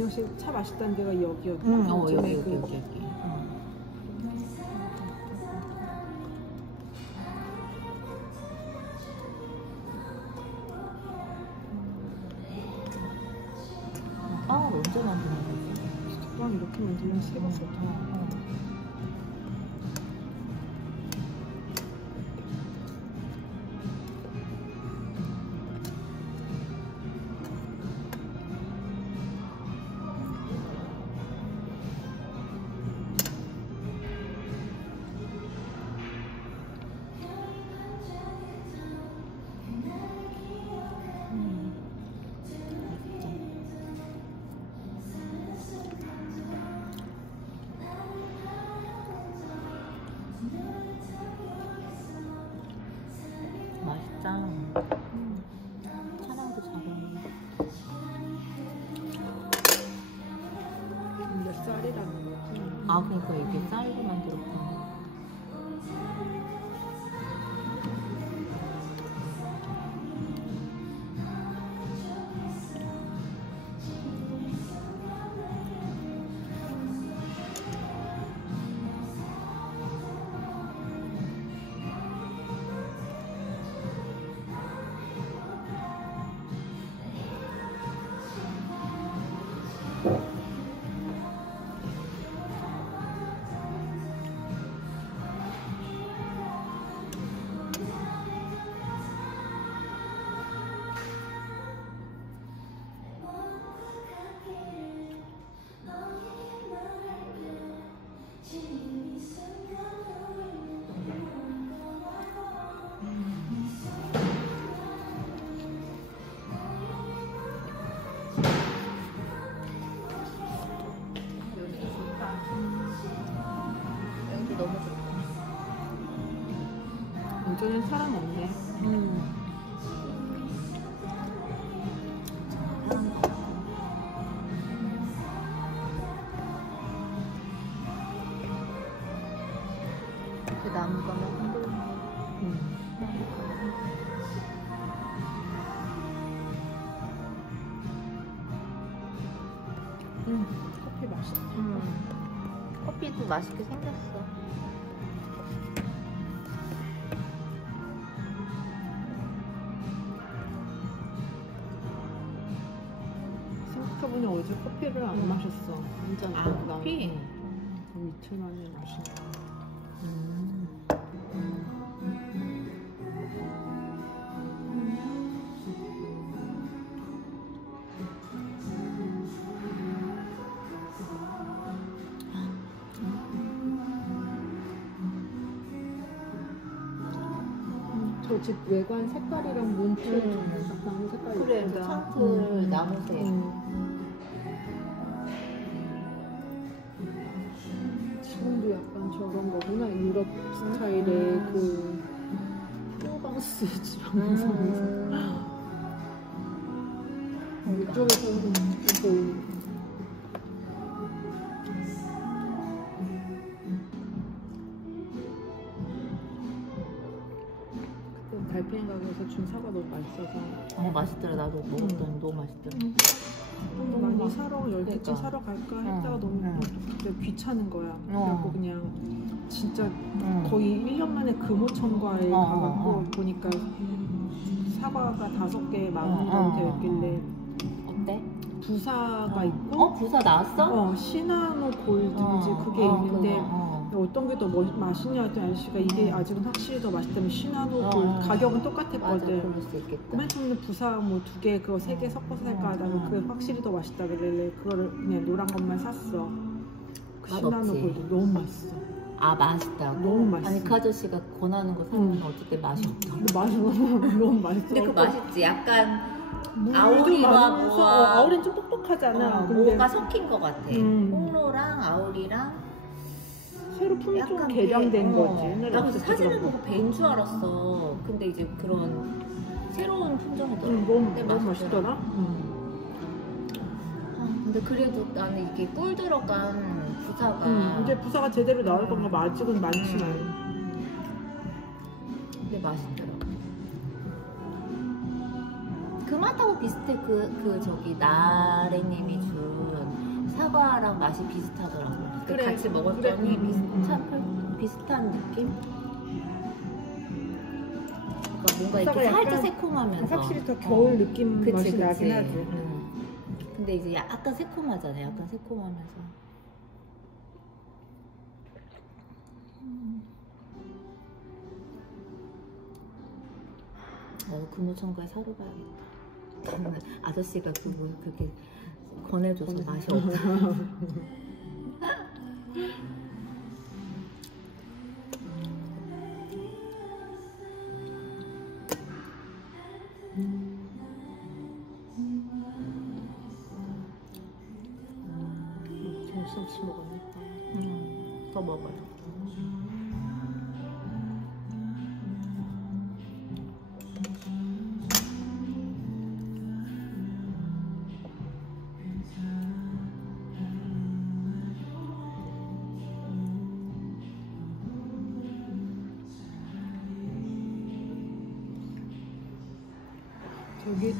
민영 씨 차 맛있다는 데가 여기였나? 여기. 빵을 언제 만드는 거지? 빵 이렇게 만들면 세가 좋다. 맛있다. 차랑도 잘 어울려. 근데 쌀이라는 거야. 아, 그러니까 이게 쌀로 만들었구나. 여기 너무 좋다. 완전히 사람 없네. 그 나무가 막 흔들리네. 커피 맛있다. 커피도 맛있게 생겼어. 생각해보니 어제 커피를 안 마셨어. 완전 커피? 이틀 만에 마신다. 저 집 외관 색깔이랑 문틀 나무 색깔이 그래, 예쁘다. 창틀 나무색. 지금도 약간 저런 거구나. 유럽 스타일의 그 프로방스 지방에서 이쪽에서는 보이는. 달팽이 가게에서 준 사과 너무 맛있어서. 맛있더라. 나도 먹었더니 너무 맛있더라. 많이 사러 10개째 사러 갈까 했다가 너무 그때 귀찮은 거야. 그래갖고 그냥 진짜 거의 1년 만에 금호청과에 가갖고 보니까 사과가 5개에 10,000원이라고 되어 있길래. 어때? 부사가 있고 부사 나왔어? 시나노 골든지 그게 있는데 어떤 게 더 맛있냐 했더니 아저씨가 이게 아직은 확실히 더 맛있다면 시나노 골 가격은 똑같았거든. 맞아, 그럴 수 있겠다. 맨 처음에 부사 뭐 2개 그거 3개 섞어서 살까 하다가 그게 확실히 더 맛있다 그러길래 그거를 그냥 노란 것만 샀어. 그 시나노 골든 너무 맛있어. 아, 맛있다. 너무 맛있어. 아니, 그 아저씨가 권하는 거 사면 어쨌든 맛이 없더라. 근데 맛이 너무 맛있어. 근데 그 맛있지. 약간 물도 아오리와 많으면서 뭐가 아오리는 좀 뻑뻑하잖아. 근데 뭐가 섞인 것 같아. 홍로랑 아오리랑 새로 품이 좀 개량된 거지. 나 그래서 사진을 보고 배인 줄 알았어. 근데 이제 그런 새로운 품종이더라고. 너무 맛있더라. 근데 그래도 나는 이게 꿀 들어간 부사가 이제 부사가 제대로 나올 건가 아직은 많지만 근데 맛있더라고. 그 맛하고 비슷해. 그 저기 나래님이 준 닭가슴살이랑 맛이 비슷하더라고. 그래, 같이 먹었더니 그래. 참 비슷한 느낌? 그러니까 뭔가 이렇게 약간 살짝 새콤하면서 확실히 더 겨울 느낌 그치, 맛이 그치. 나긴 하지. 근데 이제 약간 새콤하잖아요. 약간 새콤하면서. 금호청가에 사러 가야겠다. 아저씨가 그렇게 권해줘서 맛이 없다. 정신없이 먹었네. 더 먹어요. 저기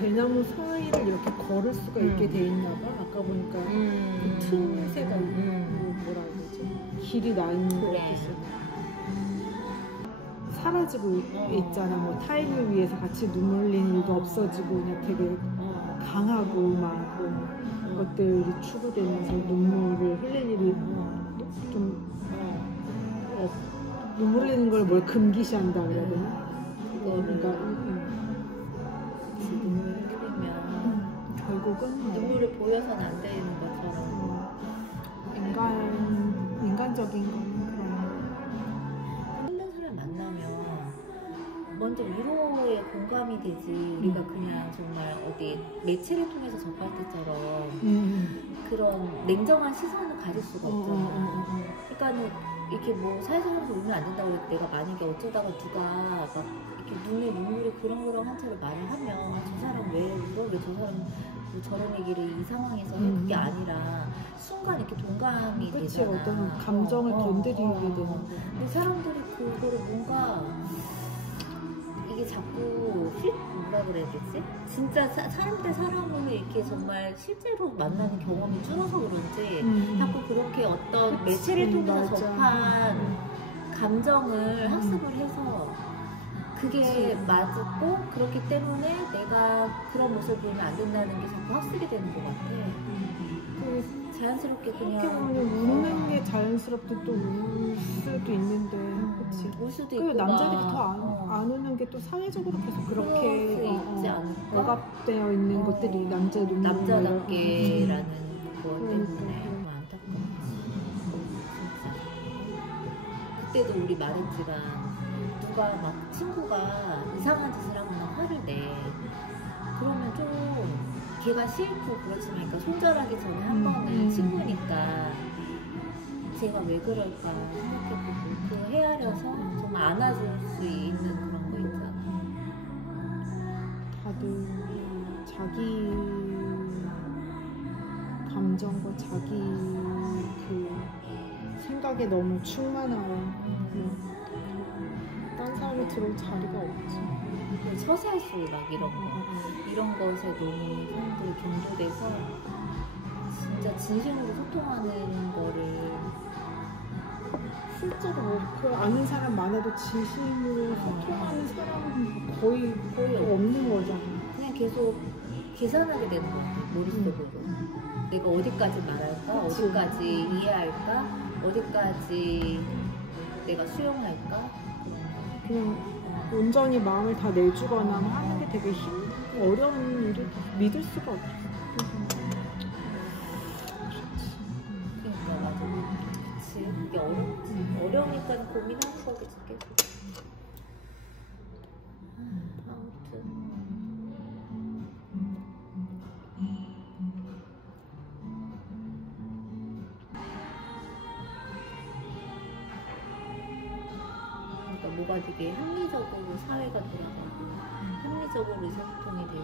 대나무 사이를 이렇게 걸을 수가 있게 돼 있나 봐. 아까 보니까 그 틈새가 뭐라 해야 되지? 길이 나 있는 거 같았어. 사라지고 있잖아. 뭐 타일을 위해서 같이 눈물 흘리는 일도 없어지고 그냥 되게 강하고 막 그런 것들이 추구되면서 눈물을 흘릴 일이 좀 눈물 흘리는 걸 뭘 금기시한다 그래야 되나? 그러니까 결국은 눈물을 보여서는 안 되는 것처럼 인간적인 건 힘든 사람 만나면 먼저 위로에 공감이 되지. 우리가 그냥 정말 어디 매체를 통해서 접할 때처럼 그런 냉정한 시선을 가질 수가 없잖아. 그러니까는 이렇게 뭐 사회생활에서 울면 안 된다고 해서 내가 만약에 어쩌다가 누가 막 이렇게 눈에 눈물이 그렁그렁한 채로 말을 하면 저 사람 왜 울어? 왜 저 사람 뭐 저런 얘기를 이 상황에서 해? 그게 아니라 순간 이렇게 동감이 그치, 되잖아. 어떤 감정을 건드리게 되는 거. 근데 사람들이 그거를 뭔가 이게 자꾸 뭐라 그래야 되지? 진짜 사람 대 사람을 이렇게 정말 실제로 만나는 경험이 줄어서 그런지 자꾸 그렇게 어떤 매체를 통해서 접한 감정을 학습을 해서 그게 맞고 그렇기 때문에 내가 그런 모습을 보면 안 된다는 게 자꾸 학습이 되는 것 같아. 자연스럽게 그냥 이렇게 보면 웃는 게 자연스럽게 또 울 수도 있는데, 그치? 울 수도 그리고 있고 남자들이 더 안 우는 게 또 사회적으로 계속 그렇게 있지 않을까? 억압되어 있는 것들이 남자답게라는 그것 때문에 너무 안타깝지. 진짜. 그때도 우리 말했지만 누가 막 친구가 이상한 짓을 하거나 화를 내. 그러면 좀 걔가 싫고 그렇지만 그러니까 손절하기 전에 한 번은 친구니까 제가 왜 그럴까 생각해보고 그 헤아려서 정말 안아줄 수 있는 그런 거 있잖아. 다들 자기 감정과 자기 그 생각에 너무 충만하고 딴 사람이 들어올 자리가 없지. 서세술 막 이런 것에 너무 사람들이 경도돼서 진짜 진심으로 소통하는 거를 실제로 뭐 그 아는 사람 많아도 진심으로 소통하는 사람은 거의 없는 거잖아. 그냥 계속 계산하게 되는 것 같아. 머릿속으로 내가 어디까지 말할까? 그치. 어디까지 이해할까? 어디까지 내가 수용할까? 그냥 온전히 마음을 다 내주거나 하는 게 되게 어려운 일이 믿을 수가 없어. 그러니까 맞아. 그치. 그게 어렵지. 어려우니까 고민할 수밖에 없겠지. 아무튼. 그러니까 뭐가 되게 합리적으로 사회가 돌아가고 합리적으로 의사소통이 되고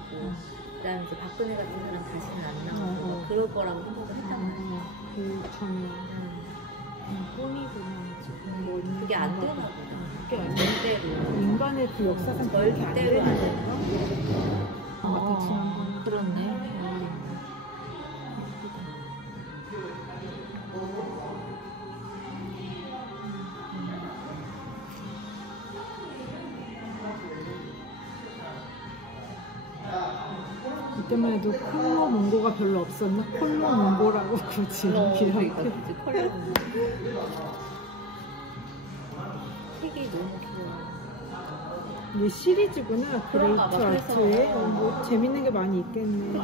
그다음에 이제 박근혜 같은 사람 다시는 안 나오고 그럴 거라고 생각을 했단 말이야. 참 꿈이구나. 뭐 그게 안 되나 보다. 그게 안 돼. 절대로. 인간의 그 역사상 그렇게 안 절대로 안 되는 된다. 거. 그렇네. 그때만 해도 콜로 몽고가 별로 없었나? 콜로 몽고라고 굳이 이렇게 컬러 색이 너무 귀여워. 이게 시리즈구나. 그레이트 그런가 봐. 아트에 그래서, 뭐 재밌는 게 많이 있겠네.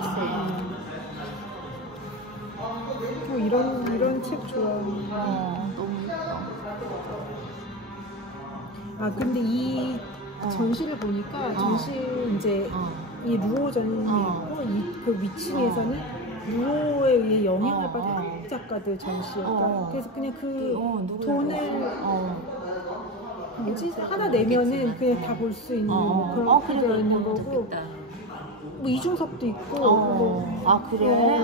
이런 책 좋아. 너무 예뻐. 아 근데 이 전시를 보니까 전시 이제 이 루오 전이 있고 그 위층에서는 루오에 의해 영향을 받은 한국 작가들 전시였다. 그래서 그냥 그 돈을 뭐지 하나 내면은 그냥 다 볼 수 있는 그런 게 있는 거고. 뭐 이중섭도 있고 아 그래?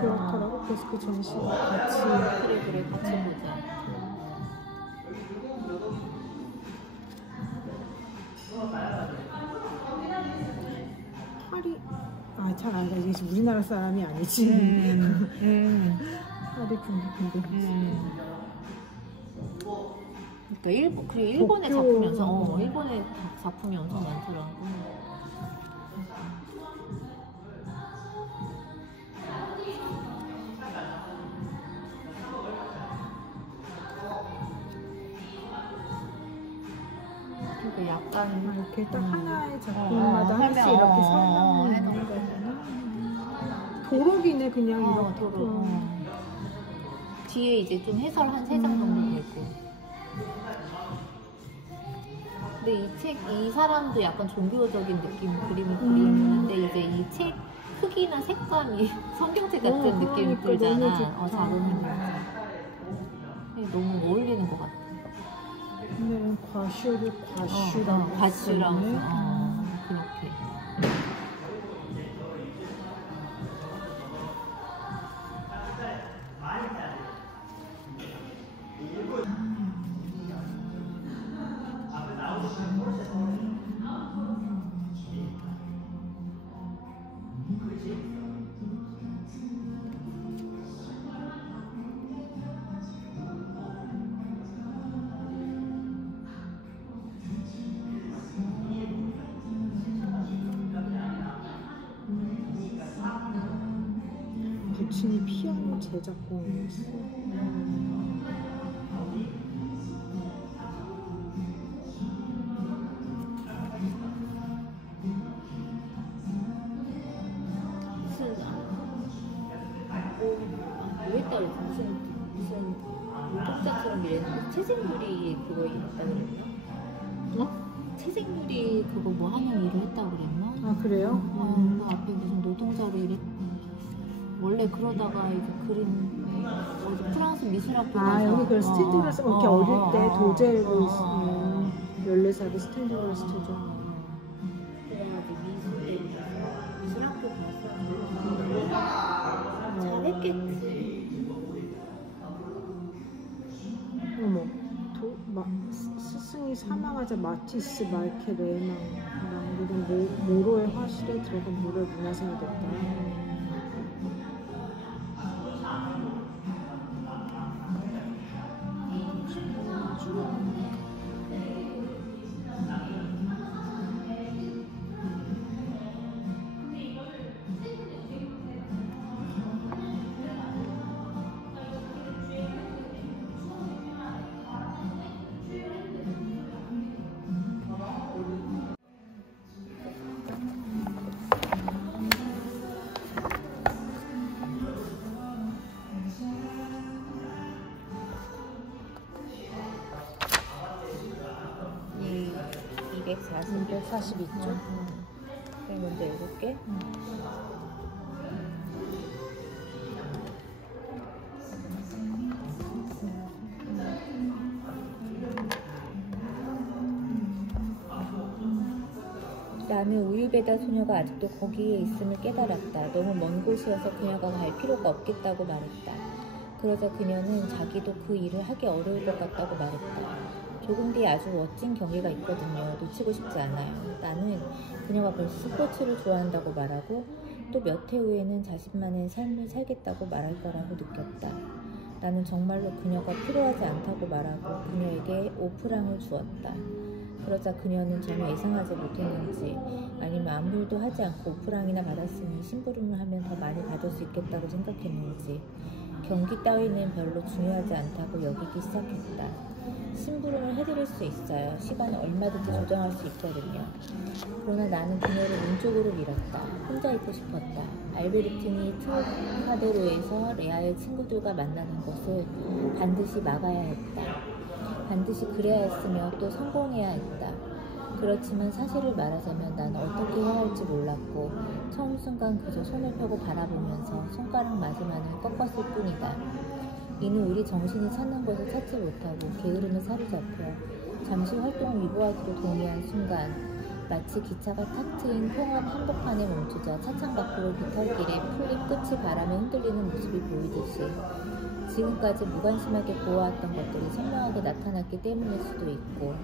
그렇더라고. 그래서 그 전시 같이 그래 같이 보자. 파리 잘 알아. 이게 지금 우리나라 사람이 아니지. 파리 근데 그러니까 그리고 일본의 작품이어서 일본의 작품이 엄청 많더라고. 그러니까 약간 이렇게 딱 하나의 작품마다 하나씩 이렇게 설명을 해놓은 거잖아. 도록이네 그냥 이렇게. 도록. 뒤에 이제 좀 해설 한 3장 정도 되고. 근데 이 사람도 약간 종교적인 느낌 그림을 그리는데 이제 이 책 크기나 색감이 성경책 같은 느낌이 들잖아. 잘 어울리는 거. 너무 어울리는 것 같아. 근데 과슈를 과슈랑 그렇게. 부친이 피아노 제작공이었어. 뭐 했다 그랬지? 무슨 노동자처럼 일했는데 채색유리 그거 일했다 그랬나? 채색유리 그거 뭐 하는 일을 했다 그랬나? 아 그래요? 그 앞에 무슨 노동자로 원래 그러다가 이제 그림 어디 프랑스 미술학교 가서 여기 그 스탠드글라스 이렇게 어릴 때 도제로 14살에 스탠드글라스 도제. 그래가지고 미술학교 가서 잘했겠지. 어머, 스승이 사망하자 마티스 마르케 레망랑 그리고 모로의 화실에 들어간 모로의 문화생이 됐다. 이 242쪽. 그럼 먼저 읽을게. 나는 우유배달 소녀가 아직도 거기에 있음을 깨달았다. 너무 먼 곳이어서 그녀가 갈 필요가 없겠다고 말했다. 그러자 그녀는 자기도 그 일을 하기 어려울 것 같다고 말했다. 조금 뒤에 아주 멋진 경기가 있거든요. 놓치고 싶지 않아요. 나는 그녀가 벌써 스포츠를 좋아한다고 말하고 또 몇 해 후에는 자신만의 삶을 살겠다고 말할 거라고 느꼈다. 나는 정말로 그녀가 필요하지 않다고 말하고 그녀에게 5프랑을 주었다. 그러자 그녀는 전혀 예상하지 못했는지 아니면 아무 일도 하지 않고 오프랑이나 받았으니 심부름을 하면 더 많이 받을 수 있겠다고 생각했는지 경기 따위는 별로 중요하지 않다고 여기기 시작했다. 심부름을 해드릴 수 있어요. 시간을 얼마든지 조정할 수 있거든요. 그러나 나는 그녀를 왼쪽으로 밀었다. 혼자 있고 싶었다. 알베르틴이 트로카데로에서 레아의 친구들과 만나는 것을 반드시 막아야 했다. 반드시 그래야 했으며 또 성공해야 했다. 그렇지만 사실을 말하자면 나는 어떻게 해야 할지 몰랐고 처음 순간 그저 손을 펴고 바라보면서 손가락 마지막을 꺾었을 뿐이다. 이는 우리 정신이 찾는 것을 찾지 못하고 게으름에 사로잡혀 잠시 활동을 위보하기로 동의한 순간 마치 기차가 탁 트인 통합 한복판에 멈추자 차창 밖으로 비탈길에 풀잎 끝이 바람에 흔들리는 모습이 보이듯이 지금까지 무관심하게 보아왔던 것들이 선명하게 나타났기 때문일 수도 있고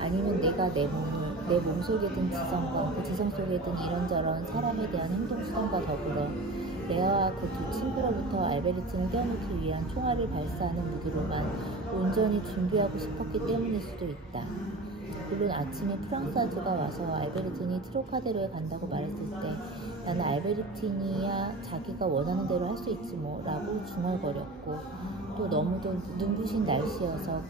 아니면 내가 내 몸속에 든 지성과 그 지성 속에 든 이런저런 사람에 대한 행동 수단과 더불어 레아와 그 두 친구로부터 알베르틴을 떼어놓기 위한 총알을 발사하는 무기로만 온전히 준비하고 싶었기 때문일 수도 있다. 물론 아침에 프랑스아주가 와서 알베르틴이 트로카데로에 간다고 말했을 때 나는 알베르틴이야 자기가 원하는 대로 할 수 있지 뭐 라고 중얼거렸고 또 너무도 눈부신 날씨여서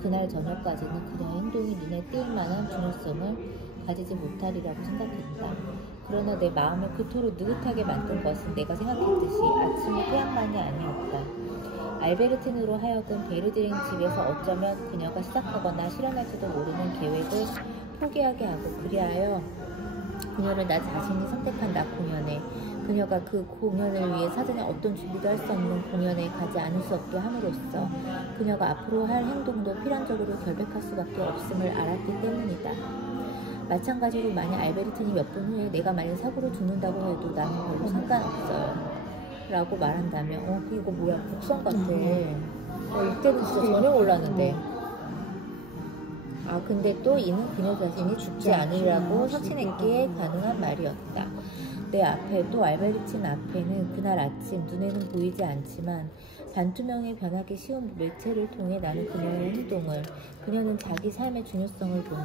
그날 저녁까지는 그녀의 행동이 눈에 띌 만한 중요성을 가지지 못하리라고 생각했다. 그러나 내 마음을 그토록 느긋하게 만든 것은 내가 생각했듯이 아침의 태양만이 아니었다. 알베르틴으로 하여금 베르드링 집에서 어쩌면 그녀가 시작하거나 실현할지도 모르는 계획을 포기하게 하고 그리하여 그녀를 나 자신이 선택한 낮 공연에 그녀가 그 공연을 위해 사전에 어떤 준비도 할 수 없는 공연에 가지 않을 수 없게 함으로써 그녀가 앞으로 할 행동도 필연적으로 결백할 수밖에 없음을 알았기 때문이다. 마찬가지로 만약 알베르틴이 몇 분 후에 내가 만약 사고로 죽는다고 해도 나는 별로 상관없어요 라고 말한다면 이거 뭐야 곡성 같아. 이때는 진짜 전혀 몰랐는데 근데 또 이는 그녀 자신이 죽지 않으리라고 확신했기에 가능한 말이었다. 내 앞에 또 알베르틴 앞에는 그날 아침 눈에는 보이지 않지만 반투명에 변하기 쉬운 매체를 통해 나는 그녀의 행동을 그녀는 자기 삶의 중요성을 보는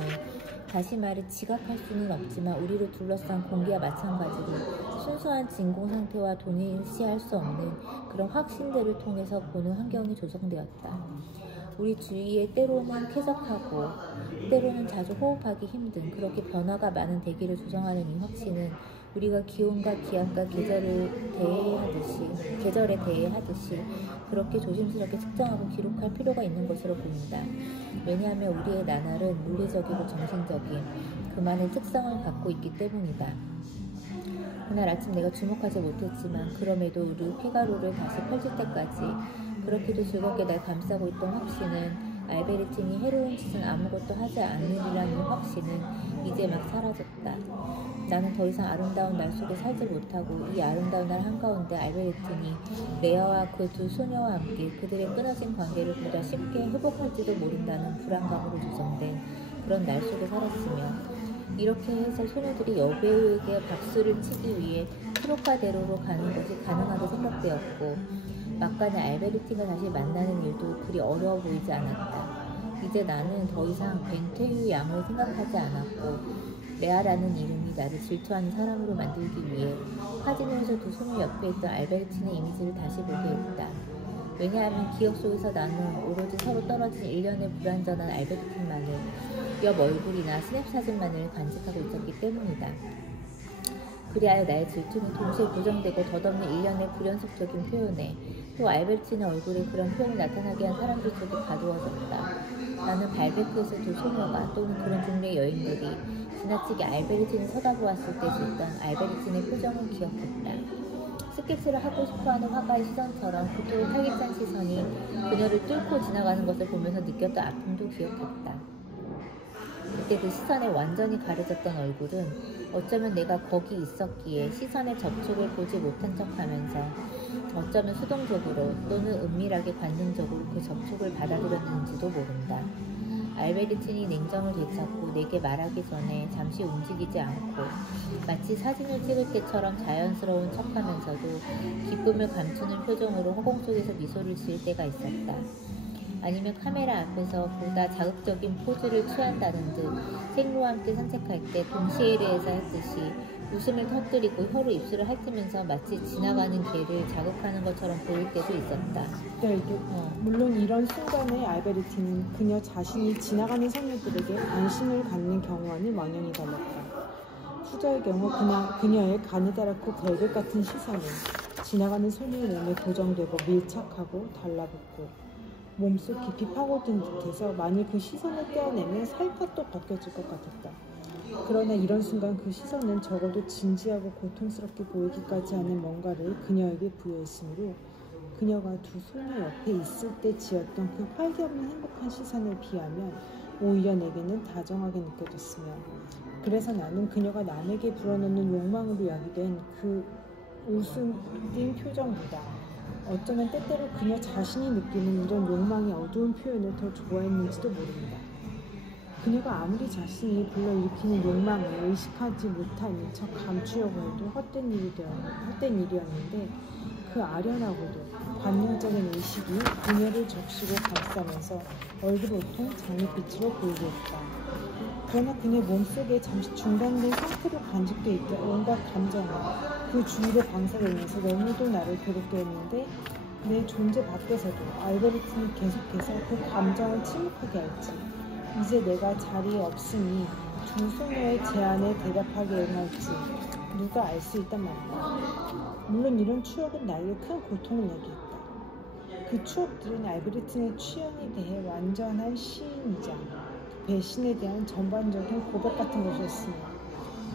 다시 말해 지각할 수는 없지만 우리를 둘러싼 공기와 마찬가지로 순수한 진공 상태와 동일시할 수 없는 그런 확신들을 통해서 보는 환경이 조성되었다. 우리 주위에 때로는 쾌적하고 때로는 자주 호흡하기 힘든 그렇게 변화가 많은 대기를 조성하는 이 확신은 우리가 기온과 기압과 계절에 대해하듯이 그렇게 조심스럽게 측정하고 기록할 필요가 있는 것으로 보인다. 왜냐하면 우리의 나날은 물리적이고 정신적인 그만의 특성을 갖고 있기 때문이다. 그날 아침 내가 주목하지 못했지만 그럼에도 르 피가로를 다시 펼칠 때까지 그렇게도 즐겁게 날 감싸고 있던 확신은 알베르틴이 해로운 짓은 아무것도 하지 않으리라는 확신은 이제 막 사라졌다. 나는 더 이상 아름다운 날 속에 살지 못하고 이 아름다운 날 한가운데 알베르틴이 레아와 그 두 소녀와 함께 그들의 끊어진 관계를 보다 쉽게 회복할지도 모른다는 불안감으로 조성된 그런 날 속에 살았으며 이렇게 해서 소녀들이 여배우에게 박수를 치기 위해 트로카데로로 가는 것이 가능하게 생각되었고 막간에 알베르틴과 다시 만나는 일도 그리 어려워 보이지 않았다. 이제 나는 더 이상 벤테유 양을 생각하지 않았고 레아라는 이름이 나를 질투하는 사람으로 만들기 위해 카지노에서 두 소녀 옆에 있던 알베르틴의 이미지를 다시 보게 했다. 왜냐하면 기억 속에서 나는 오로지 서로 떨어진 일련의 불완전한 알베르틴만을 옆 얼굴이나 스냅 사진만을 간직하고 있었기 때문이다. 그리하여 나의 질투는 동시에 고정되고 덧없는 일련의 불연속적인 표현에 또 알베르틴의 얼굴에 그런 표현이 나타나게 한 사람들 속에 가두어졌다. 나는 발베크에서 두 소녀가 또는 그런 종류의 여인들이 지나치게 알베르틴을 쳐다보았을 때 짓던 알베르틴의 표정을 기억했다. 스케치를 하고 싶어하는 화가의 시선처럼 그토록 활기찬 시선이 그녀를 뚫고 지나가는 것을 보면서 느꼈던 아픔도 기억했다. 그때 그 시선에 완전히 가려졌던 얼굴은 어쩌면 내가 거기 있었기에 시선의 접촉을 보지 못한 척하면서 어쩌면 수동적으로 또는 은밀하게 관념적으로 그 접촉을 받아들였는지도 모른다. 알베르틴이 냉정을 되찾고 내게 말하기 전에 잠시 움직이지 않고 마치 사진을 찍을 때처럼 자연스러운 척하면서도 기쁨을 감추는 표정으로 허공 속에서 미소를 지을 때가 있었다. 아니면 카메라 앞에서 보다 자극적인 포즈를 취한다는 듯 생로와 함께 산책할 때 동시에리에서 했듯이 웃음을 터뜨리고 혀로 입술을 핥으면서 마치 지나가는 개를 자극하는 것처럼 보일 때도 있었다. 네, 이게 물론 이런 순간에 알베르티는 그녀 자신이 지나가는 소녀들에게 관심을 갖는 경우와는 원형이 달랐다. 후자의 경우 그녀의 가느다랗고 별빛 같은 시선은 지나가는 소녀의 몸에 고정되고 밀착하고 달라붙고 몸속 깊이 파고든 듯해서 만일 그 시선을 떼어내면 살갗도 벗겨질 것 같았다. 그러나 이런 순간 그 시선은 적어도 진지하고 고통스럽게 보이기까지 하는 뭔가를 그녀에게 부여했으므로 그녀가 두 소녀 옆에 있을 때 지었던 그 활기 없는 행복한 시선을 비하면 오히려 내게는 다정하게 느껴졌으며 그래서 나는 그녀가 남에게 불어넣는 욕망으로 야기된 그 웃음 띤 표정보다 어쩌면 때때로 그녀 자신이 느끼는 이런 욕망의 어두운 표현을 더 좋아했는지도 모릅니다. 그녀가 아무리 자신이 불러일으키는 욕망을 의식하지 못하는 척 감추려고 해도 헛된 일이었는데 그 아련하고도 관념적인 의식이 그녀를 적시고 감싸면서 얼굴 온통 장밋빛으로 보이게 했다. 그러나 그녀 몸속에 잠시 중단된 상태로 간직돼 있던 온갖 감정은 그 주위로 방사되면서 너무도 나를 괴롭게 했는데 내 존재 밖에서도 알베르틴이 계속해서 그 감정을 침묵하게 할지 이제 내가 자리에 없으니 두 소녀의 제안에 대답하게 응할지 누가 알 수 있단 말이다. 물론 이런 추억은 나에게 큰 고통을 내게 했다. 그 추억들은 알베르틴의 취향에 대해 완전한 시인이자 배신에 대한 전반적인 고백 같은 것이었으며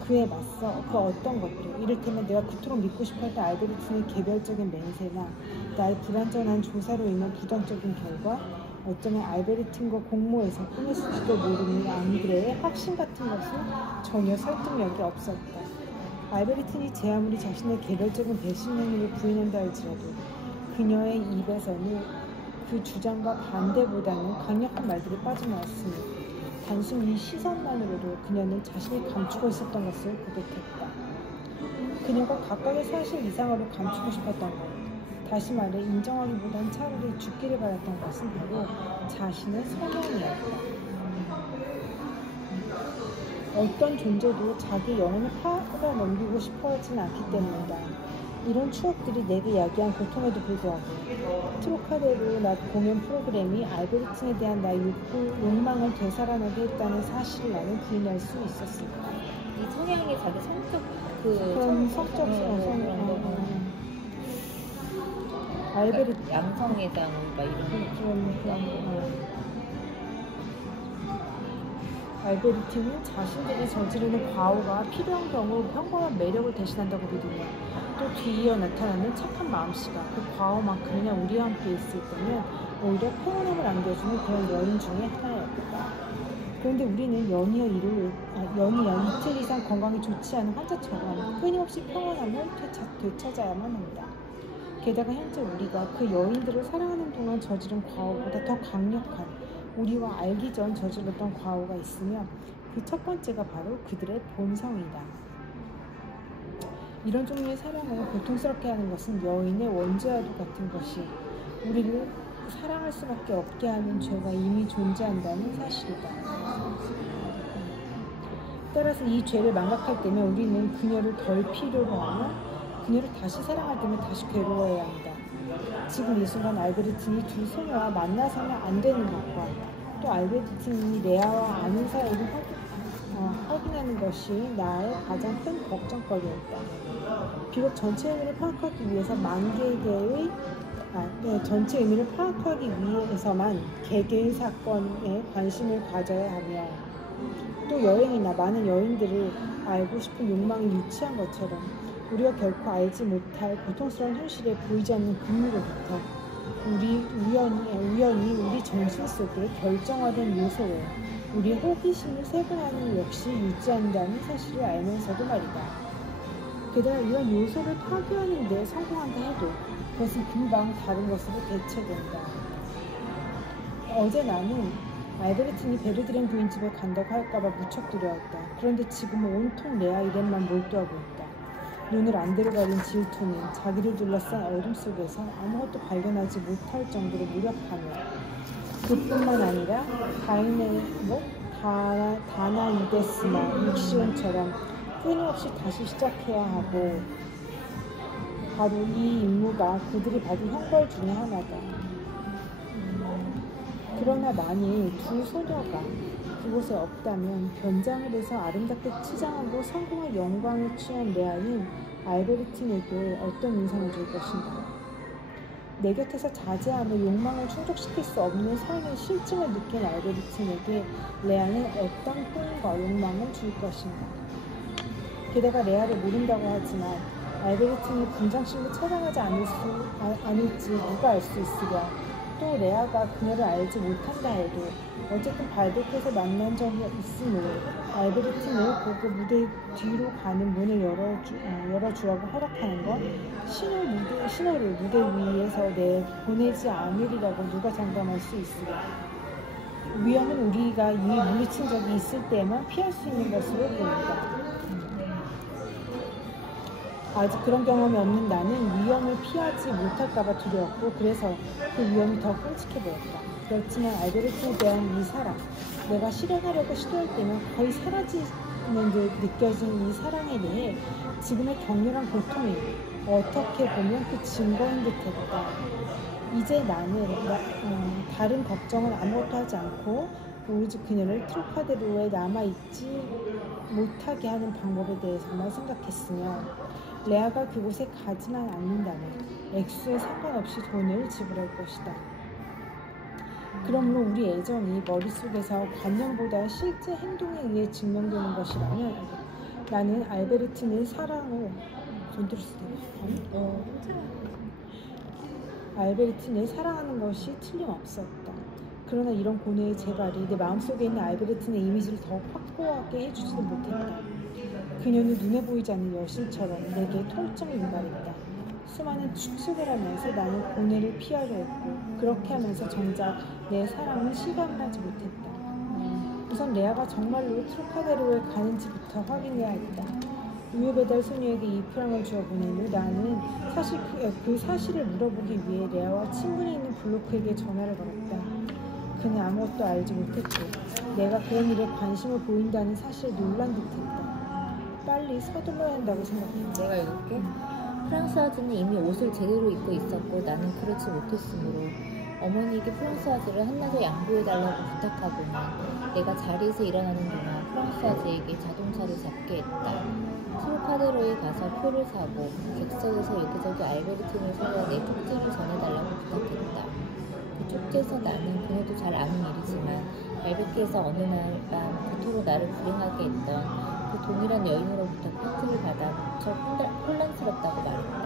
그에 맞서 그 어떤 것들 이를테면 내가 그토록 믿고 싶어했던 알베르틴의 개별적인 맹세나 나의 불완전한 조사로 인한 부정적인 결과 어쩌면 알베르틴과 공모해서 꾸몄을지도 모르는 앙드레의 확신 같은 것은 전혀 설득력이 없었다. 알베르틴이 제 아무리 자신의 개별적인 배신 행위를 부인한다 할지라도 그녀의 입에서는 그 주장과 반대보다는 강력한 말들이 빠져나왔으니 단순 이 시선만으로도 그녀는 자신이 감추고 있었던 것을 고백했다. 그녀가 각각의 사실 이상으로 감추고 싶었던 것 다시 말해 인정하기보단 차라리 죽기를 바랐던 것은 바로 자신의 성향이었다. 어떤 존재도 자기 영혼을 팔아넘기고 싶어하지는 않기 때문이다. 이런 추억들이 내게 야기한 고통에도 불구하고 트로카데로 낮 공연 프로그램이 알베르틴에 대한 나의 욕망을 되살아나게 했다는 사실을 나는 부인할 수 있었을까. 이 성향이 자기 성적 그런 성적 성향 알베르틴 양성애장 막 이런 알베르틴은 자신들이 저지르는 과오가 필요한 경우 평범한 매력을 대신한다고 믿으며 또 뒤이어 나타나는 착한 마음씨가 그 과오만큼이나 우리와 함께 있을 때면 오히려 평온함을 안겨주는 그런 여인 중에 하나였다. 그런데 우리는 연이어 이틀 이상 건강이 좋지 않은 환자처럼 끊임없이 평온함을 되찾아야만 합니다. 게다가 현재 우리가 그 여인들을 사랑하는 동안 저지른 과오보다 더 강력한 우리와 알기 전 저질렀던 과오가 있으며 그 첫 번째가 바로 그들의 본성이다. 이런 종류의 사랑을 고통스럽게 하는 것은 여인의 원죄와도 같은 것이 우리를 사랑할 수밖에 없게 하는 죄가 이미 존재한다는 사실이다. 따라서 이 죄를 망각할 때면 우리는 그녀를 덜 필요로 하며 그녀를 다시 사랑할 때면 다시 괴로워해야 합니다. 지금 이 순간 알베르틴이 두 소녀와 만나서는 안 되는 것과 또 알베르틴이 레아와 아는 사이를 확인하는 것이 나의 가장 큰 걱정거리였다. 비록 전체 의미를 파악하기 위해서만 개개인 사건에 관심을 가져야 하며 또 여행이나 많은 여인들을 알고 싶은 욕망이 유치한 것처럼 우리가 결코 알지 못할 고통스러운 현실에 보이지 않는 근육으로부터 우연히 우리 정신 속에 결정화된 요소에 우리의 호기심을 세분하는 역시 유지한다는 사실을 알면서도 말이다. 게다가 이런 요소를 파괴하는 데 성공한다 해도 그것은 금방 다른 것으로 대체된다. 어제 나는 알베르틴이 베르드랭 부인집에 간다고 할까봐 무척 두려웠다. 그런데 지금은 온통 레아 일에만 몰두하고 있다. 눈을 안대로 가린 질투는 자기를 둘러싼 어둠 속에서 아무것도 발견하지 못할 정도로 무력하며 그뿐만 아니라 다나이데스나 육시온처럼 끊임없이 다시 시작해야 하고, 바로 이 임무가 그들이 받은 형벌 중에 하나다. 그러나 만일 두 소녀가 그곳에 없다면 변장을 해서 아름답게 치장하고 성공의 영광을 취한 레아는 알베르틴에게 어떤 인상을 줄 것인가? 내 곁에서 자제하며 욕망을 충족시킬 수 없는 삶의 실증을 느낀 알베르틴에게 레아는 어떤 꿈과 욕망을 줄 것인가? 게다가 레아를 모른다고 하지만 알베르틴이 분장실로 찾아가지 않을지 누가 알 수 있으랴. 또 레아가 그녀를 알지 못한다 해도 어쨌든 발베트에서 만난 적이 있으므로 알베르틴을 보고 무대 뒤로 가는 문을 열어주라고 허락하는 건 신호를 무대 위에서 보내지 않으리라고 누가 장담할 수 있으랴. 위험은 우리가 이미 물리친 적이 있을 때만 피할 수 있는 것으로 보인다. 아직 그런 경험이 없는 나는 위험을 피하지 못할까봐 두려웠고, 그래서 그 위험이 더 끔찍해 보였다. 그렇지만 알베르틴에 대한 이 사랑, 내가 실현하려고 시도할 때면 거의 사라지는 듯 느껴진 이 사랑에 대해 지금의 격렬한 고통이 어떻게 보면 그 증거인 듯했다. 이제 나는 다른 걱정은 아무것도 하지 않고 오로지 그녀를 트로카데로에 남아있지 못하게 하는 방법에 대해서만 생각했으며, 레아가 그곳에 가지만 않는다면 액수에 상관없이 돈을 지불할 것이다. 그러므로 우리 애정이 머릿속에서 관념보다 실제 행동에 의해 증명되는 것이라면 나는 알베르틴의 사랑을 알베르틴을 사랑하는 것이 틀림없었다. 그러나 이런 고뇌의 재발이 내 마음속에 있는 알베르틴의 이미지를 더 확고하게 해주지도 못했다. 그녀는 눈에 보이지 않는 여신처럼 내게 통증을 유발했다. 수많은 추측을 하면서 나는 고뇌를 피하려 했고, 그렇게 하면서 정작 내 사랑은 실감을 하지 못했다. 우선 레아가 정말로 트로카데로에 가는지부터 확인해야 했다. 우유배달 소녀에게 이 프랑을 주어 보낸 후 나는 사실 그 사실을 물어보기 위해 레아와 친분이 있는 블로크에게 전화를 걸었다. 그는 아무것도 알지 못했고, 내가 그런 일에 관심을 보인다는 사실에 놀란 듯했다. 빨리 서둘러야 한다고 생각했다. 내가 읽을게. 프랑스아즈는 이미 옷을 제대로 입고 있었고 나는 그렇지 못했으므로 어머니에게 프랑스아즈를 한낮에 양보해달라고 부탁하고는 내가 자리에서 일어나는 동안 프랑스아즈에게 자동차를 잡게 했다. 트로카데로에 가서 표를 사고 객석에서 여기저기 알베르틴을 살려 내 쪽지를 전해달라고 부탁했다. 그 쪽지에서 나는 그녀도 잘 아는 일이지만 알베르티에서 어느 날 밤 그토록 나를 불행하게 했던 그 동일한 여인으로부터 팩트를 받아 무척 혼란스럽다고 말했다.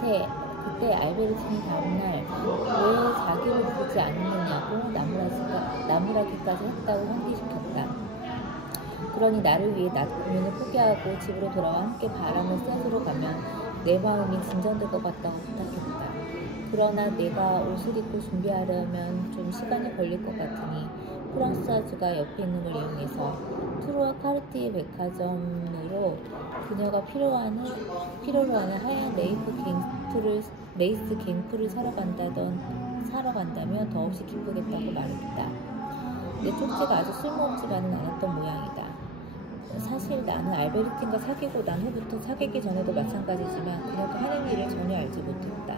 그때 알베르틴이 다음날 왜 자기를 부르지 않느냐고 나무라기까지 했다고 환기시켰다. 그러니 나를 위해 낮 공연을 포기하고 집으로 돌아와 함께 바람을 쐬으러 가면 내 마음이 진정될 것 같다고 부탁했다. 그러나 내가 옷을 입고 준비하려면 좀 시간이 걸릴 것 같으니 프랑스아즈가 옆에 있는 걸 이용해서 트루아 카르티에 백화점으로 그녀가 필요로 하는 하얀 레이스 갱프를 사러 간다며 더없이 기쁘겠다고 말했다. 내 쪽지가 아주 쓸모없지만은 않았던 모양이다. 사실 나는 알베르틴과 사귀고 난 후부터 사귀기 전에도 마찬가지지만 그녀도 하는 일을 전혀 알지 못했다.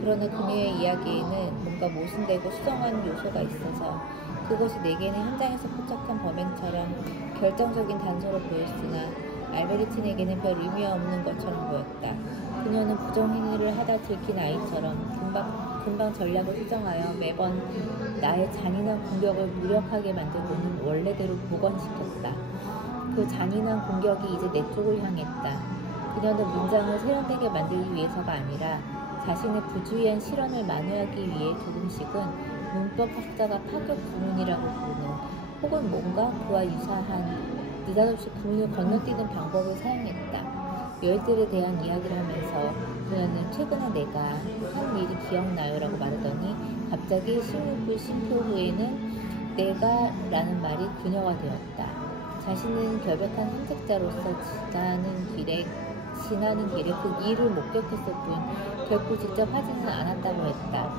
그러나 그녀의 이야기에는 뭔가 모순되고 수정한 요소가 있어서 그것이 내게는 현장에서 포착한 범행처럼 결정적인 단서로 보였으나 알베르틴에게는 별 의미 없는 것처럼 보였다. 그녀는 부정행위를 하다 들킨 아이처럼 금방 전략을 수정하여 매번 나의 잔인한 공격을 무력하게 만들고는 원래대로 복원시켰다. 그 잔인한 공격이 이제 내 쪽을 향했다. 그녀는 문장을 세련되게 만들기 위해서가 아니라 자신의 부주의한 실언을 만회하기 위해 조금씩은 문법학자가 파격 구문이라고 부르는 혹은 뭔가 그와 유사한 느닷없이 구문을 건너뛰는 방법을 사용했다. 여인들에 대한 이야기를 하면서 그녀는 최근에 내가 한 일이 기억나요 라고 말하더니 갑자기 16분 쉼표 후에는 내가 라는 말이 그녀가 되었다. 자신은 결백한 산책자로서 지나는 길에 그 일을 목격했을 뿐 결코 직접 하지는 않았다고 했다.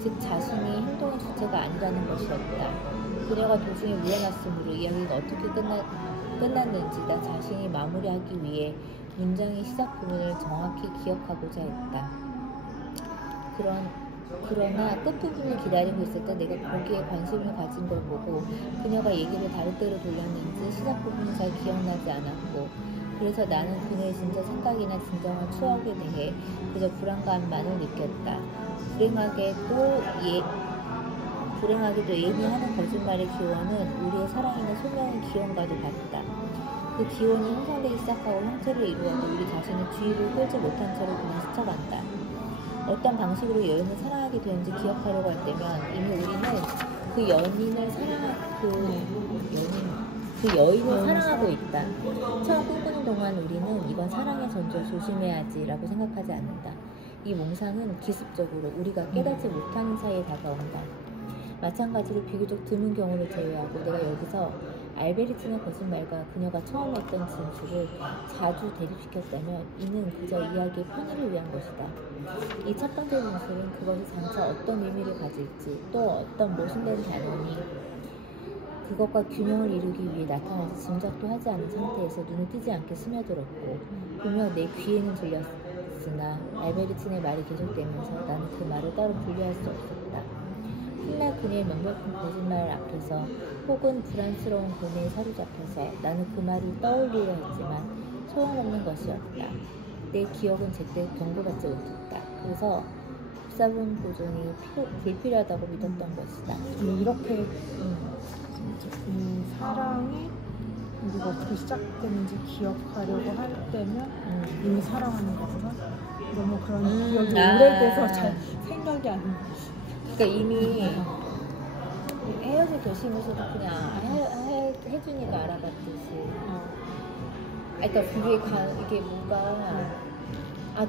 즉 자신이 행동의 주체가 아니라는 것이었다. 그녀가 도중에 물러났으므로 이야기가 어떻게 끝났는지 나 자신이 마무리하기 위해 문장의 시작 부분을 정확히 기억하고자 했다. 그러나 끝부분을 기다리고 있을 때 내가 거기에 관심을 가진 걸 보고 그녀가 얘기를 다른 데로 돌렸는지 시작 부분이 잘 기억나지 않았고 그래서 나는 그녀의 진짜 생각이나 진정한 추억에 대해 그저 불안감만을 느꼈다. 불행하게도 예인이 하는 거짓말의 기원은 우리의 사랑이나 소명의 기원과도 같다. 그 기원이 형성되기 시작하고 형태를 이루어도 우리 자신의 주의를 끌지 못한 채로 그냥 스쳐간다. 어떤 방식으로 여인을 사랑하게 되는지 기억하려고 할 때면 이미 우리는 그 여인을 사랑하고 있다. 처음 꿈꾸는 동안 우리는 이건 사랑의 전조 조심해야지 라고 생각하지 않는다. 이 몽상은 기습적으로 우리가 깨닫지 못하는 사이에 다가온다. 마찬가지로 비교적 드문 경우를 제외하고 내가 여기서 알베르티나 거짓말과 그녀가 처음 했던 진술을 자주 대립시켰다면 이는 그저 이야기의 편의를 위한 것이다. 이 첫 번째 진술은 그것이 장차 어떤 의미를 가질지 또 어떤 모순된 단어니 그것과 균형을 이루기 위해 나타날지 짐작도 하지 않은 상태에서 눈에 띄지 않게 스며들었고 분명 내 귀에는 들렸으나 알베르틴의 말이 계속되면서 나는 그 말을 따로 분류할 수 없었다. 훗날 그녀의 명백한 거짓말 앞에서 혹은 불안스러운 고뇌에 사로잡혀서 나는 그 말을 떠올리려 했지만 소용없는 것이었다. 내 기억은 제때 경고받지 못했다. 그래서 복사본 보존이 불필요하다고 믿었던 것이다. 이렇게 사랑이 우리가 어떻게 시작되는지 기억하려고 할 때면 이미 사랑하는 거구나. 너무 그런 기억이 오래돼서 잘 생각이 안 나. 그러니까 이미 헤어질 결심에서도 그냥 해준이가 알아봤듯이. 그러니까 이게 뭔가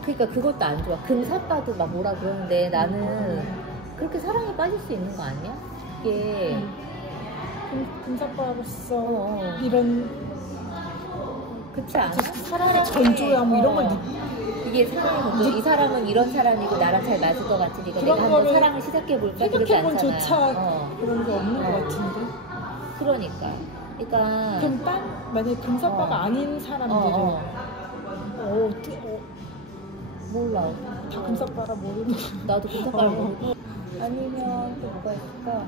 그러니까 그것도 안 좋아. 금사빠도 막 뭐라 그러는데 나는 그렇게 사랑에 빠질 수 있는 거 아니야? 이게 금사빠로서 이런 그렇지 않아? 사랑의 전조야 뭐 이런 걸 이게 사랑의 전조. 이 사람은 이런 사람이고 나랑 잘 맞을 것 같으니까 내가 한번 사랑을 시작해볼까? 그러지 않잖아. 조차 그런 게 없는 것 같은데. 그러니까 그럼 만약에 금사빠가 아닌 사람들은 몰라. 다 금사빠라 모르는. 나도 금사빠를 모르고. 아니면 또 뭐가 있을까?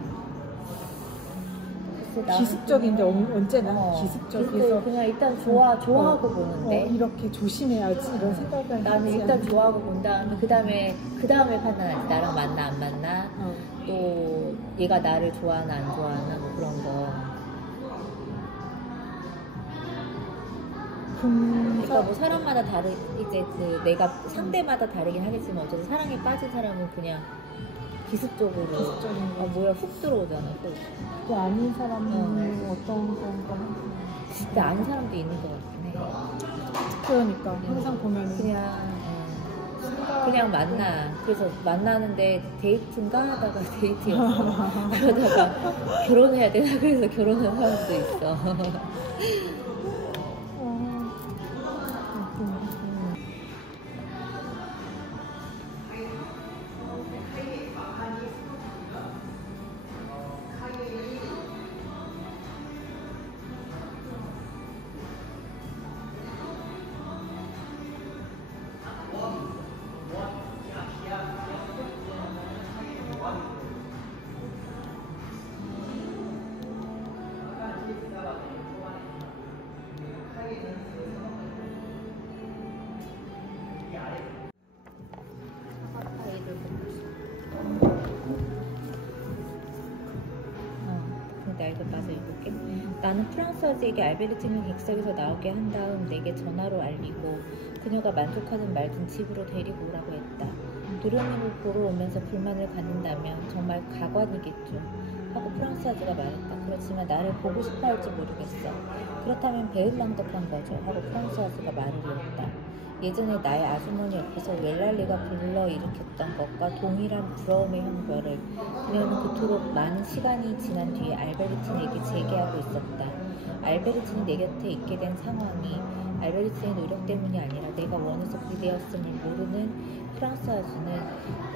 기습적인데 언제나 기습적이서 그냥 일단 좋아하고 보는데 이렇게 조심해야지 이런 생각을 나는 일단 좋아하고 본 다음에 그 다음에 판단하지. 나랑 맞나 안 맞나 또 얘가 나를 좋아하나 안 좋아하나 뭐 그런 거. 그러니까 뭐 사람마다 이제 내가 상대마다 다르긴 하겠지만 어쨌든 사랑에 빠진 사람은 그냥 기습적으로 뭐야 훅 들어오잖아. 또 아닌 사람은 어떤 건가? 진짜 아닌 사람도 있는 것 같긴 해. 그러니까 항상 보면 그냥 만나. 그래서 만나는데 데이트인가 하다가 데이트였어. 그러다가 결혼해야 되나 그래서 결혼한 사람도 있어. 나는 프랑스어지에게 알베르틴을 객석에서 나오게 한 다음 내게 전화로 알리고 그녀가 만족하는 말든 집으로 데리고 오라고 했다. 도련님을 보러 오면서 불만을 갖는다면 정말 가관이겠죠. 하고 프랑스어지가 말했다. 그렇지만 나를 보고 싶어 할지 모르겠어. 그렇다면 배은망덕한 거죠. 하고 프랑스어지가 말을 이었다. 예전에 나의 아주머니 옆에서 웰랄리가 불러일으켰던 것과 동일한 부러움의 형벌을 그녀는 그토록 많은 시간이 지난 뒤에 알베르틴에게 제기하고 있었다. 알베르틴이 내 곁에 있게 된 상황이 알베르틴의 노력 때문이 아니라 내가 원해서 그리 되었음을 모르는 프랑스 아주는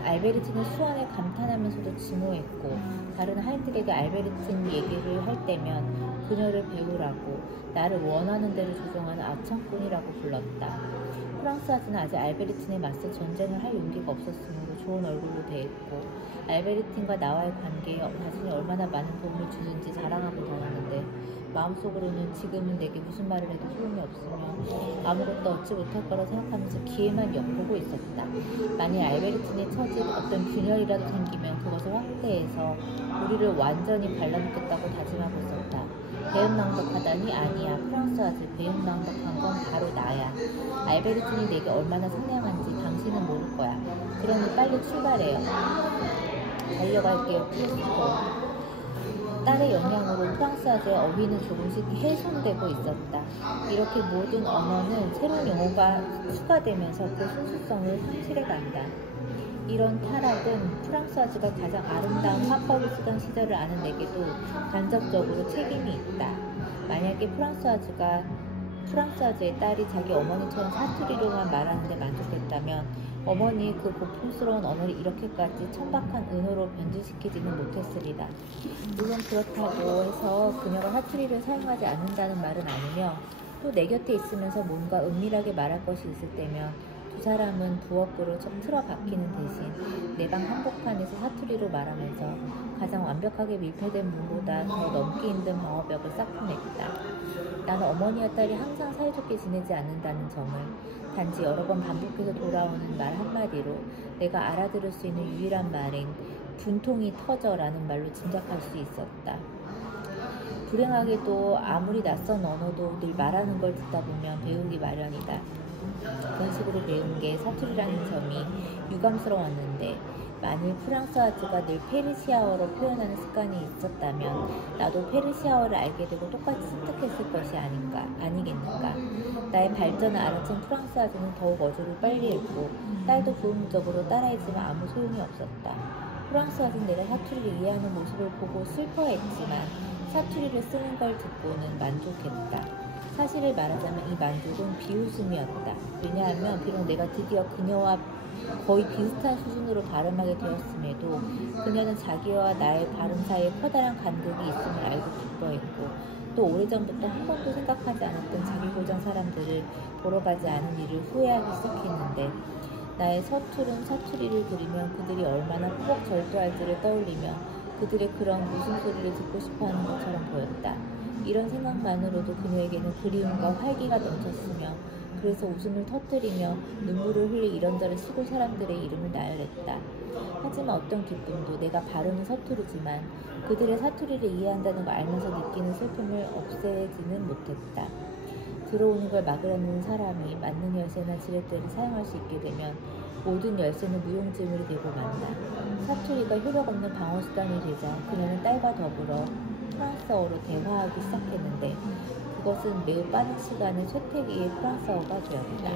알베르틴의 수완을 감탄하면서도 증오했고, 다른 하인들에게 알베르틴 얘기를 할 때면 그녀를 배우라고, 나를 원하는 대로 조종하는 아청꾼이라고 불렀다. 프랑스 아주는 아직 알베르틴에 맞서 전쟁을 할 용기가 없었으므로 좋은 얼굴로 대했고, 알베르틴과 나와의 관계에 자신이 얼마나 많은 도움을 주는지 자랑하고 다녔는데, 마음속으로는 지금은 내게 무슨 말을 해도 소용이 없으며 아무것도 얻지 못할 거라 생각하면서 기회만 엿보고 있었다. 만일 알베르틴의 처지에 어떤 균열이라도 생기면 그것을 확대해서 우리를 완전히 갈라놓겠다고 다짐하고 있었다. 배은망덕하다니 아니야. 프랑스 아주 배은망덕한 건 바로 나야. 알베르틴이 내게 얼마나 상냥한지 당신은 모를 거야. 그러니 빨리 출발해요. 달려갈게요. 프리스토. 딸의 영향으로 프랑스 아주의 어휘는 조금씩 훼손되고 있었다. 이렇게 모든 언어는 새로운 용어가 추가되면서 그 순수성을 상실해간다. 이런 타락은 프랑스 아주가 가장 아름다운 화법을 쓰던 시절을 아는 내게도 간접적으로 책임이 있다. 만약에 프랑스 아주의 딸이 자기 어머니처럼 사투리로만 말하는데 만족했다면 어머니의 그 고풍스러운 언어를 이렇게까지 천박한 은어로 변질시키지는 못했으리다. 물론 그렇다고 해서 그녀가 사투리를 사용하지 않는다는 말은 아니며, 또 내 곁에 있으면서 뭔가 은밀하게 말할 것이 있을 때면 두 사람은 부엌으로 틀어박히는 대신 내 방 한복판에서 사투리로 말하면서 가장 완벽하게 밀폐된 문보다 더 넘기 힘든 방어벽을 쌓고냈다. 나는 어머니와 딸이 항상 사이좋게 지내지 않는다는 점을 단지 여러 번 반복해서 돌아오는 말 한마디로 내가 알아들을 수 있는 유일한 말인 분통이 터져라는 말로 짐작할 수 있었다. 불행하게도 아무리 낯선 언어도 늘 말하는 걸 듣다 보면 배우기 마련이다. 그런 식으로 배운 게 사투리라는 점이 유감스러웠는데, 만일 프랑스 아주가 늘 페르시아어로 표현하는 습관이 있었다면 나도 페르시아어를 알게 되고 똑같이 습득했을 것이 아니겠는가. 나의 발전을 알아챈 프랑스 아주는 더욱 어조를 빨리 읽고 딸도 부분적으로 따라했지만 아무 소용이 없었다. 프랑스 아주는 내가 사투리를 이해하는 모습을 보고 슬퍼했지만 사투리를 쓰는 걸 듣고는 만족했다. 사실을 말하자면 이 만족은 비웃음이었다. 왜냐하면 비록 내가 드디어 그녀와 거의 비슷한 수준으로 발음하게 되었음에도 그녀는 자기와 나의 발음 사이에 커다란 간극이 있음을 알고 기뻐했고, 또 오래전부터 한 번도 생각하지 않았던 자기 고장 사람들을 보러 가지 않은 일을 후회하기 시작했는데, 나의 서투른 사투리를 들으면 그들이 얼마나 꾸벅 절도할지를 떠올리며 그들의 그런 웃음소리를 듣고 싶어하는 것처럼 보였다. 이런 생각만으로도 그녀에게는 그리움과 활기가 넘쳤으며, 그래서 웃음을 터뜨리며 눈물을 흘릴 이런저런 시골 사람들의 이름을 나열했다. 하지만 어떤 기쁨도 내가 발음은 서투르지만 그들의 사투리를 이해한다는 걸 알면서 느끼는 슬픔을 없애지는 못했다. 들어오는 걸 막으려는 사람이 맞는 열쇠나 지렛대를 사용할 수 있게 되면 모든 열쇠는 무용지물이 되고 만다. 사투리가 효력 없는 방어수단이 되자 그녀는 딸과 더불어 프랑스어로 대화하기 시작했는데, 그것은 매우 빠른 시간에 쇠퇴기의 프랑스어가 되었다.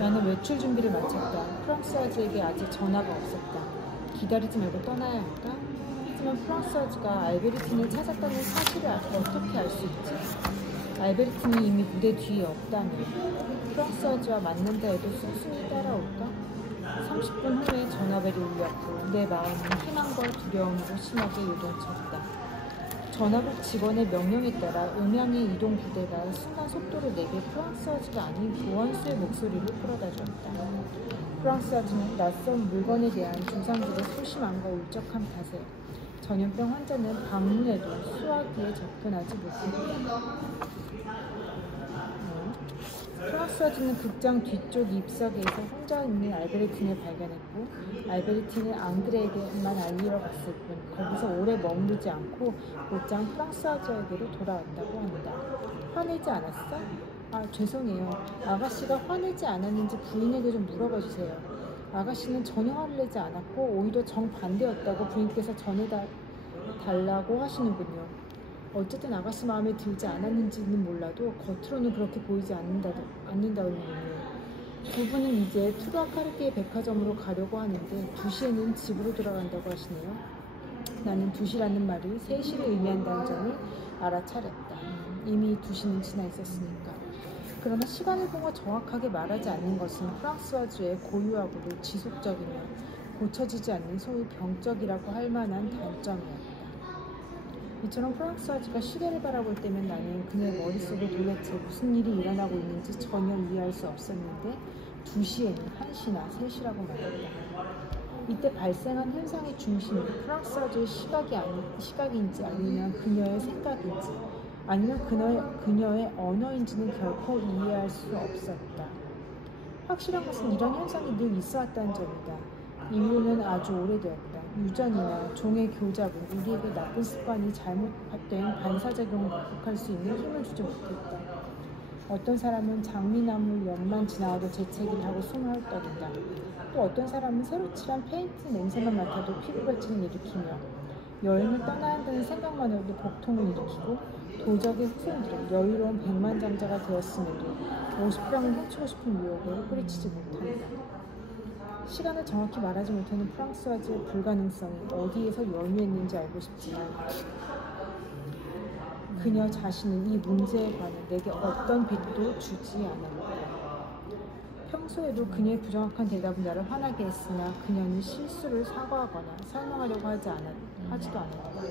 나는 외출 준비를 마쳤다. 프랑스 아주에게 아직 전화가 없었다. 기다리지 말고 떠나야 할까? 하지만 프랑스 아주가 알베르틴을 찾았다는 사실을 어떻게 알 수 있지? 알베르틴이 이미 무대 뒤에 없다며. 프랑스 아주와 만난다 해도 순순히 따라올까? 30분 후에 전화벨이 울렸고 내 마음은 희망과 두려움으로 심하게 요동쳤다. 전화국 직원의 명령에 따라 음향의 이동 부대가 순간 속도를 내게 프랑스 아주가 아닌 보안수의 목소리를 끌어다 줬다. 프랑스 아주는 낯선 물건에 대한 조상들의 소심함과 울적한 탓에 전염병 환자는 방문해도 수화기에 접근하지 못했다. 프랑스 아주는 극장 뒤쪽 잎사귀에서 혼자 있는 알베르틴을 발견했고, 알베르틴을 앙드레에게만 알리러 갔을 뿐 거기서 오래 머무르지 않고 곧장 프랑스 아주에게로 돌아왔다고 한다. 화내지 않았어? 아, 죄송해요. 아가씨가 화내지 않았는지 부인에게 좀 물어봐 주세요. 아가씨는 전혀 화를 내지 않았고 오히려 정반대였다고 부인께서 전해달라고 하시는군요. 어쨌든 아가씨 마음에 들지 않았는지는 몰라도 겉으로는 그렇게 보이지 않는다군요. 두 분은 이제 투르아카르티의 백화점으로 가려고 하는데 2시에는 집으로 돌아간다고 하시네요. 나는 2시라는 말이 3시를 의미한다는 점을 알아차렸다. 이미 2시는 지나 있었으니까. 그러나 시간을 보고 정확하게 말하지 않는 것은 프랑스와즈의 고유하고도 지속적이며 고쳐지지 않는 소위 병적이라고 할 만한 단점이었다. 이처럼 프랑스와즈가 시계를 바라볼 때면 나는 그녀의 머릿속에 도대체 무슨 일이 일어나고 있는지 전혀 이해할 수 없었는데 2시에는 1시나 3시라고 말했다. 이때 발생한 현상의 중심이 프랑스와즈의 시각인지 아니면 그녀의 생각인지 아니면 그녀의 언어인지는 결코 이해할 수 없었다. 확실한 것은 이런 현상이 늘 있어왔다는 점이다. 이유는 아주 오래되었다. 유전이나 종의 교잡은 우리에게 나쁜 습관이 잘못된 반사작용을 극복할 수 있는 힘을 주지 못했다. 어떤 사람은 장미나무 옆만 지나가도 재채기를 하고 숨을 헐떡인다. 또 어떤 사람은 새로 칠한 페인트 냄새만 맡아도 피부갈증을 일으키며 여행을 떠나야 한다는 생각만으로도 복통을 일으키고 도적의 후손들은 여유로운 백만장자가 되었음에도 50병을 훔치고 싶은 유혹을 뿌리치지 못한다. 시간을 정확히 말하지 못하는 프랑스와즈의 불가능성이 어디에서 연유했는지 알고 싶지만 그녀 자신은 이 문제에 관해 내게 어떤 빛도 주지 않았다. 평소에도 그녀의 부정확한 대답은 나를 화나게 했으나 그녀는 실수를 사과하거나 설명하려고 하지도 않았다.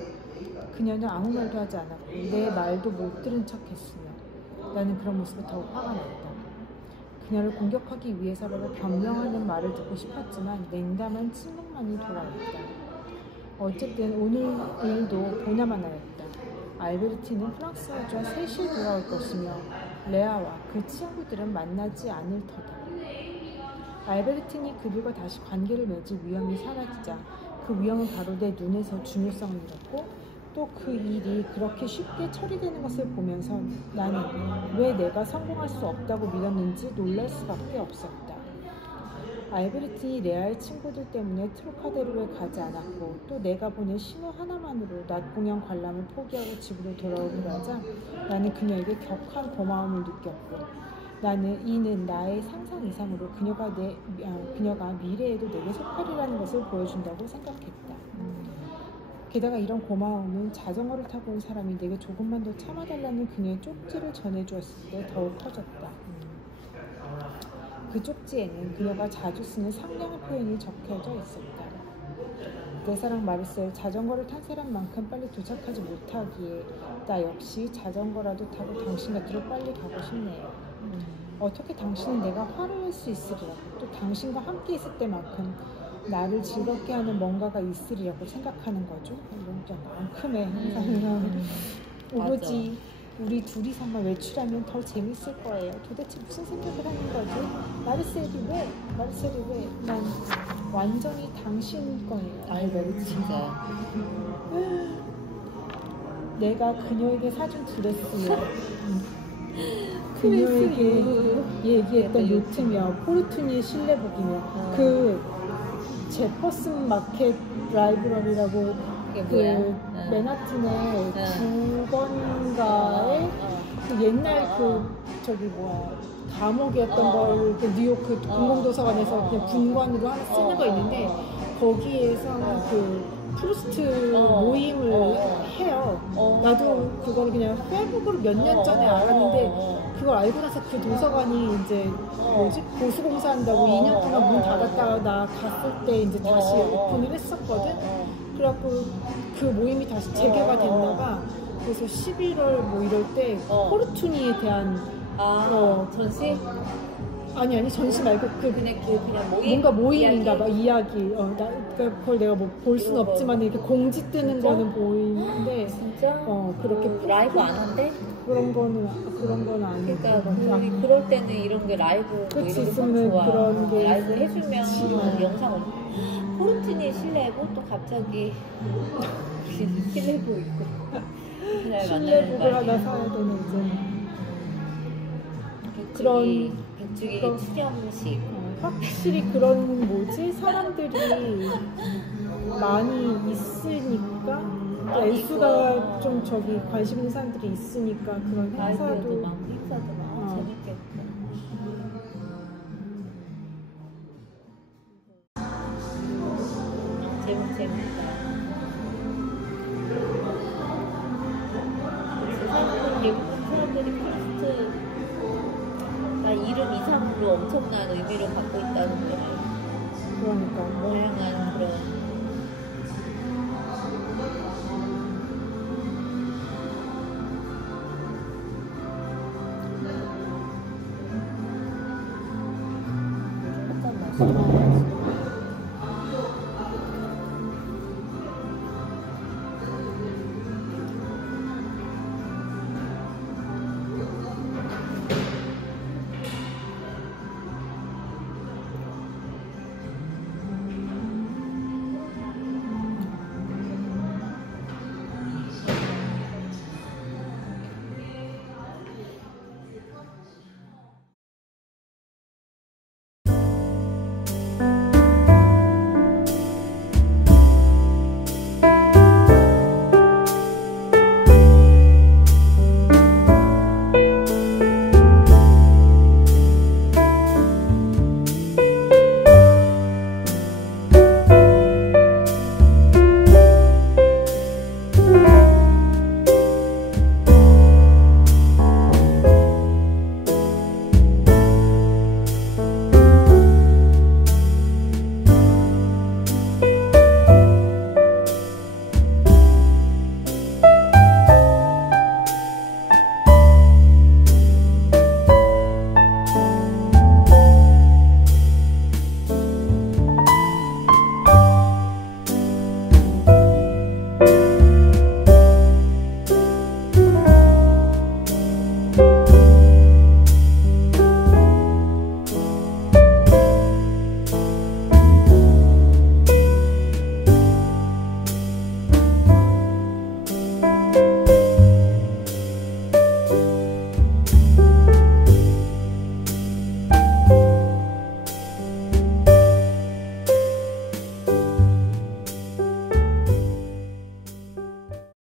그녀는 아무 말도 하지 않았고 내 말도 못 들은 척했으며 나는 그런 모습에 더욱 화가 났다. 그녀를 공격하기 위해서라도 변명하는 말을 듣고 싶었지만 냉담한 침묵만이 돌아왔다. 어쨌든 오늘 일도 보나마나였다. 알베르티는 프랑스와즈와 3시에 돌아올 것이며 레아와 그 친구들은 만나지 않을 터다. 알베르틴이 그들과 다시 관계를 맺을 위험이 사라지자 그 위험은 바로 내 눈에서 중요성을 잃었고 또 그 일이 그렇게 쉽게 처리되는 것을 보면서 나는 왜 내가 성공할 수 없다고 믿었는지 놀랄 수밖에 없었다. 알베르틴이 레아의 친구들 때문에 트로카데로에 가지 않았고 또 내가 보낸 신호 하나만으로 낮 공연 관람을 포기하고 집으로 돌아오기로 하자 나는 그녀에게 격한 고마움을 느꼈고 이는 나의 상상 이상으로 그녀가 미래에도 내게 속하리라는 것을 보여준다고 생각했다. 게다가 이런 고마움은 자전거를 타고 온 사람이 내게 조금만 더 참아달라는 그녀의 쪽지를 전해주었을 때 더욱 커졌다. 그 쪽지에는 그녀가 자주 쓰는 상냥한 표현이 적혀져 있었다. 내 사랑 마르셀, 자전거를 탄 사람만큼 빨리 도착하지 못하기에 나 역시 자전거라도 타고 당신 곁으로 빨리 가고 싶네요. 어떻게 당신은 내가 화를 낼 수 있으리라고 또 당신과 함께 있을 때만큼 나를 즐겁게 하는 뭔가가 있으리라고 생각하는 거죠. 이런 좀 많큼의 항상 오로지 우리 둘이서만 외출하면 더 재밌을 거예요. 도대체 무슨 생각을 하는 거지? 마르셀이 왜? 난 완전히 당신 거예요. 알베르티가 내가 그녀에게 사준 드레스며 그녀에게 얘기했던 요트며 포르투니의 실내복이며 그 제퍼슨 마켓 라이브러리라고 그 맨하튼의 9번가에 그 옛날 감옥이었던 걸 그 뉴욕 그 공공도서관에서 그냥 분관으로 하나 쓰는 거 있는데 거기에서 그 프루스트 모임을 해요. 나도 그걸 그냥 페북으로 몇 년 전에 알았는데 그걸 알고 나서 그 도서관이 이제 보수공사한다고 2년 동안 문 닫았다가 나 갔을 때 이제 다시 오픈을 했었거든. 그래갖고 그 모임이 다시 재개가 됐나봐. 그래서 11월 뭐 이럴 때 포르투니에 대한 전시? 아니 전시 말고 그냥 모임? 뭔가 모임인가봐 이야기. 그걸 내가 뭐 볼 수는 없지만 이렇게 공지 뜨는 진짜? 거는 보이는데 진짜? 그렇게 라이브 안 한대? 그런 건 아니고. 그러니까 그럴 때는 이런 게 라이브 그치, 이런 거 있으면 좋아. 그런 게 라이브 해주면 영상을 포르투니 실내복 또 갑자기 실내복 입고 실내복을 하나 사야 되는 이제 백주기 추념식 확실히 그런 사람들이 많이 있으니까 N수가 좀 관심 있는 사람들이 있으니까 그런 행사도 많고 재밌겠다. 재밌다. 대부분 사람들이 엄청난 의미를 갖고 있다는 걸 그러니까 다양한 그런